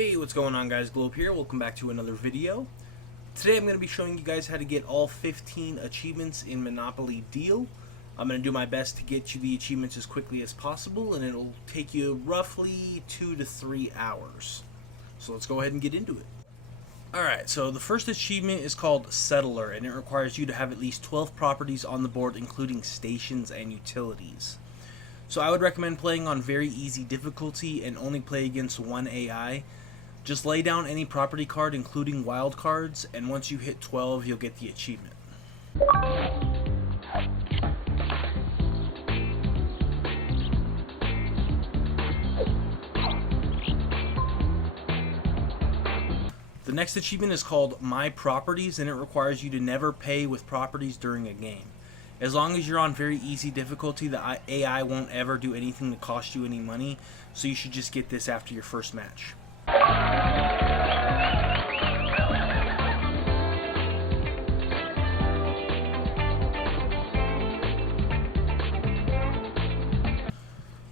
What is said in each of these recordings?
Hey, what's going on guys? Globe here. Welcome back to another video. Today I'm going to be showing you guys how to get all 15 achievements in Monopoly Deal. I'm going to do my best to get you the achievements as quickly as possible, and it'll take you roughly 2 to 3 hours. So let's go ahead and get into it. Alright, so the first achievement is called Settler, and it requires you to have at least 12 properties on the board, including stations and utilities. So I would recommend playing on very easy difficulty and only play against one AI. Just lay down any property card, including wild cards, and once you hit 12, you'll get the achievement. The next achievement is called My Properties, and it requires you to never pay with properties during a game. As long as you're on very easy difficulty, the AI won't ever do anything to cost you any money, so you should just get this after your first match.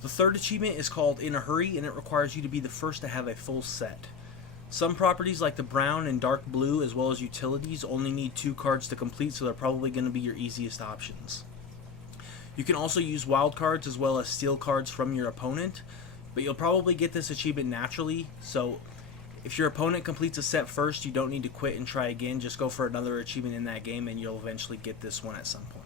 The third achievement is called In a Hurry, and it requires you to be the first to have a full set. Some properties like the brown and dark blue, as well as utilities, only need 2 cards to complete, so they're probably going to be your easiest options. You can also use wild cards as well as steal cards from your opponent, but you'll probably get this achievement naturally, so if your opponent completes a set first, you don't need to quit and try again. Just go for another achievement in that game and you'll eventually get this one at some point.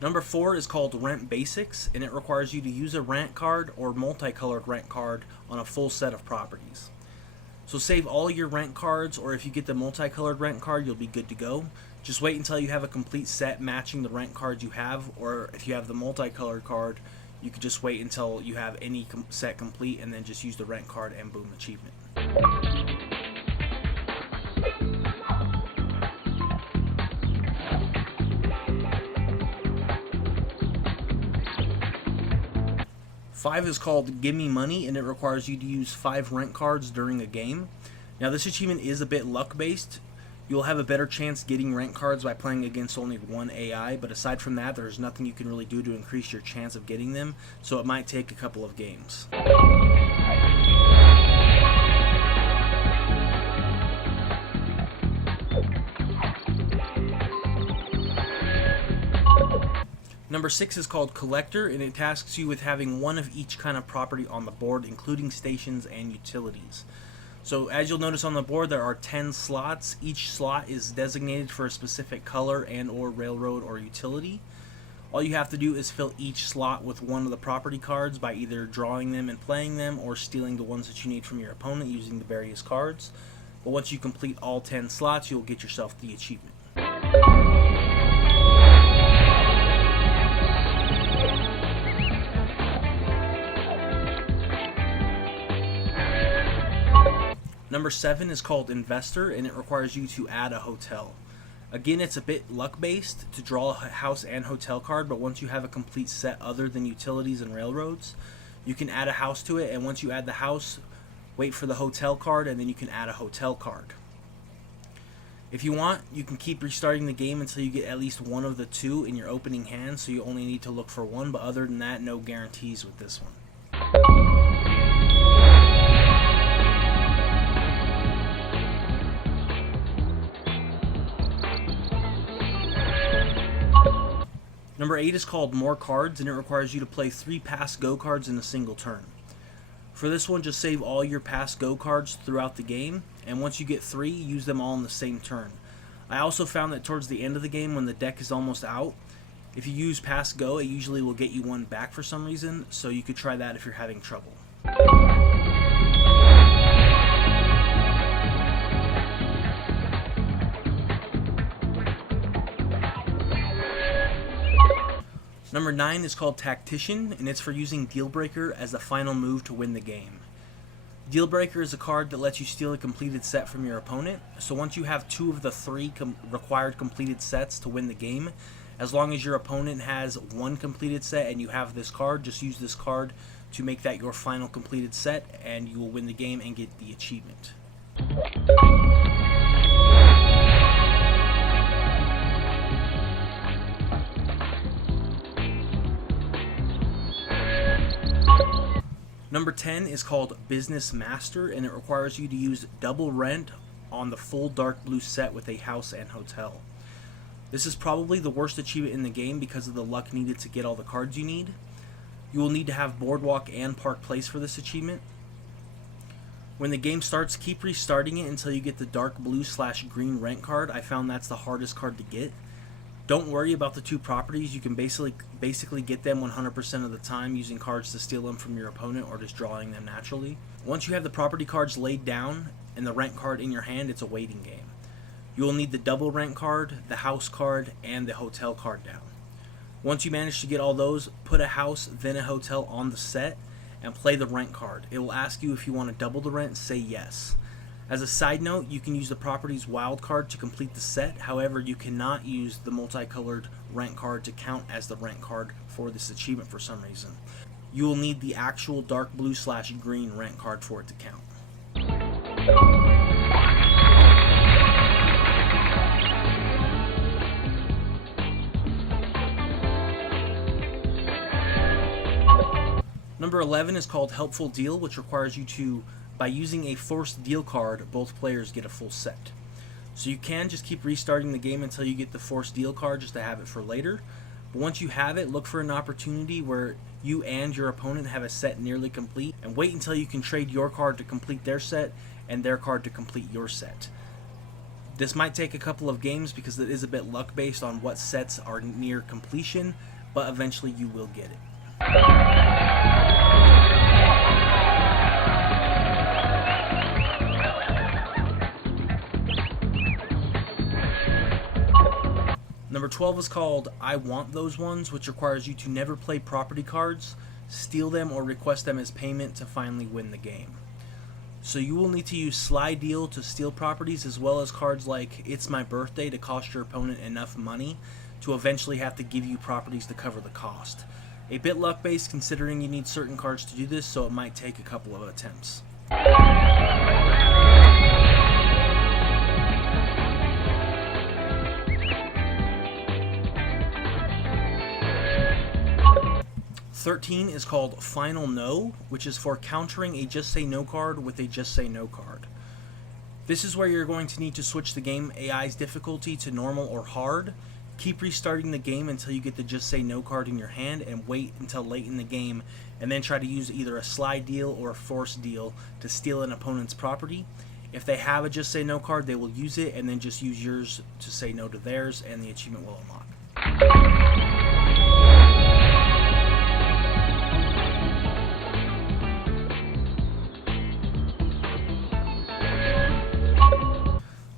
Number 4 is called Rent Basics, and it requires you to use a rent card or multicolored rent card on a full set of properties. So save all your rent cards, or if you get the multicolored rent card, you'll be good to go. Just wait until you have a complete set matching the rent cards you have, or if you have the multicolored card, you could just wait until you have any set complete and then just use the rent card and boom, achievement. 5 is called Gimme Money, and it requires you to use 5 rent cards during a game. Now this achievement is a bit luck based. You'll have a better chance getting rent cards by playing against only one AI, but aside from that, there's nothing you can really do to increase your chance of getting them, so it might take a couple of games. Number 6 is called Collector, and it tasks you with having one of each kind of property on the board, including stations and utilities. So as you'll notice on the board, there are 10 slots. Each slot is designated for a specific color and or railroad or utility. All you have to do is fill each slot with one of the property cards by either drawing them and playing them, or stealing the ones that you need from your opponent using the various cards. But once you complete all 10 slots, you'll get yourself the achievement. Number 7 is called Investor, and it requires you to add a hotel. Again, it's a bit luck based to draw a house and hotel card, but once you have a complete set other than utilities and railroads, you can add a house to it, and once you add the house, wait for the hotel card, and then you can add a hotel card. If you want, you can keep restarting the game until you get at least one of the 2 in your opening hand, so you only need to look for one, but other than that, no guarantees with this one. Number 8 is called More Cards, and it requires you to play 3 Pass Go cards in a single turn. For this one, just save all your Pass Go cards throughout the game, and once you get 3, use them all in the same turn. I also found that towards the end of the game, when the deck is almost out, if you use Pass Go, it usually will get you one back for some reason, so you could try that if you're having trouble. Number 9 is called Tacticsian, and it's for using Deal Breaker as the final move to win the game. Deal Breaker is a card that lets you steal a completed set from your opponent, so once you have 2 of the 3 required completed sets to win the game, as long as your opponent has 1 completed set and you have this card, just use this card to make that your final completed set, and you will win the game and get the achievement. Number 10 is called Business Master, and it requires you to use double rent on the full dark blue set with a house and hotel. This is probably the worst achievement in the game because of the luck needed to get all the cards you need. You will need to have Boardwalk and Park Place for this achievement. When the game starts, keep restarting it until you get the dark blue/green rent card. I found that's the hardest card to get. Don't worry about the two properties. You can basically get them 100% of the time using cards to steal them from your opponent or just drawing them naturally. Once you have the property cards laid down and the rent card in your hand, it's a waiting game. You will need the double rent card, the house card, and the hotel card down. Once you manage to get all those, put a house, then a hotel on the set, and play the rent card. It will ask you if you want to double the rent, say yes. As a side note, you can use the property's wild card to complete the set. However, you cannot use the multicolored rent card to count as the rent card for this achievement for some reason. You will need the actual dark blue/green rent card for it to count. Number 11 is called Helpful Deal, which requires you to, by using a forced deal card, both players get a full set. So you can just keep restarting the game until you get the forced deal card just to have it for later. But once you have it, look for an opportunity where you and your opponent have a set nearly complete, and wait until you can trade your card to complete their set and their card to complete your set. This might take a couple of games because it is a bit luck based on what sets are near completion, but eventually you will get it. Number 12 is called I Want Those Ones, which requires you to never play property cards, steal them, or request them as payment to finally win the game. So you will need to use Sly Deal to steal properties, as well as cards like It's My Birthday to cost your opponent enough money to eventually have to give you properties to cover the cost. A bit luck based considering you need certain cards to do this, so it might take a couple of attempts. "13 is called Final No, which is for countering a Just Say No card with a Just Say No card. This is where you're going to need to switch the game AI's difficulty to normal or hard. Keep restarting the game until you get the Just Say No card in your hand, and wait until late in the game, and then try to use either a Slide Deal or a Force Deal to steal an opponent's property. If they have a Just Say No card, they will use it, and then just use yours to say no to theirs, and the achievement will unlock.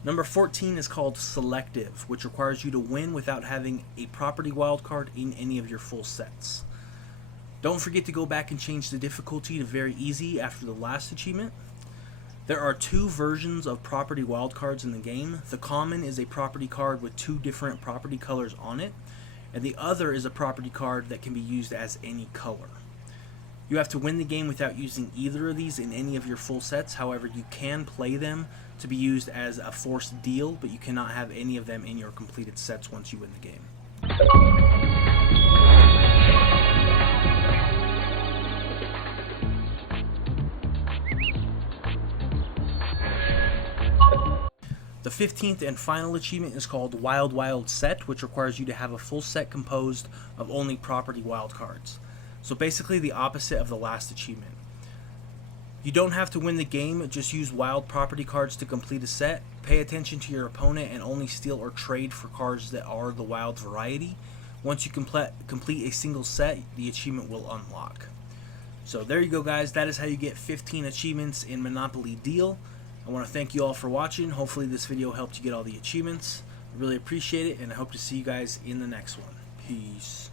Number 14 is called Selective, which requires you to win without having a property wildcard in any of your full sets. Don't forget to go back and change the difficulty to very easy after the last achievement. There are two versions of property wildcards in the game. The common is a property card with two different property colors on it, and the other is a property card that can be used as any color. You have to win the game without using either of these in any of your full sets. However, you can play them to be used as a forced deal, but you cannot have any of them in your completed sets once you win the game. The 15th and final achievement is called Wild Wild Set, which requires you to have a full set composed of only property wildcards. So basically the opposite of the last achievement. You don't have to win the game, just use wild property cards to complete a set. Pay attention to your opponent and only steal or trade for cards that are the wild variety. Once you complete a single set, the achievement will unlock. So there you go, guys. That is how you get 15 achievements in Monopoly Deal. I want to thank you all for watching. Hopefully this video helped you get all the achievements. I really appreciate it, and I hope to see you guys in the next one. Peace.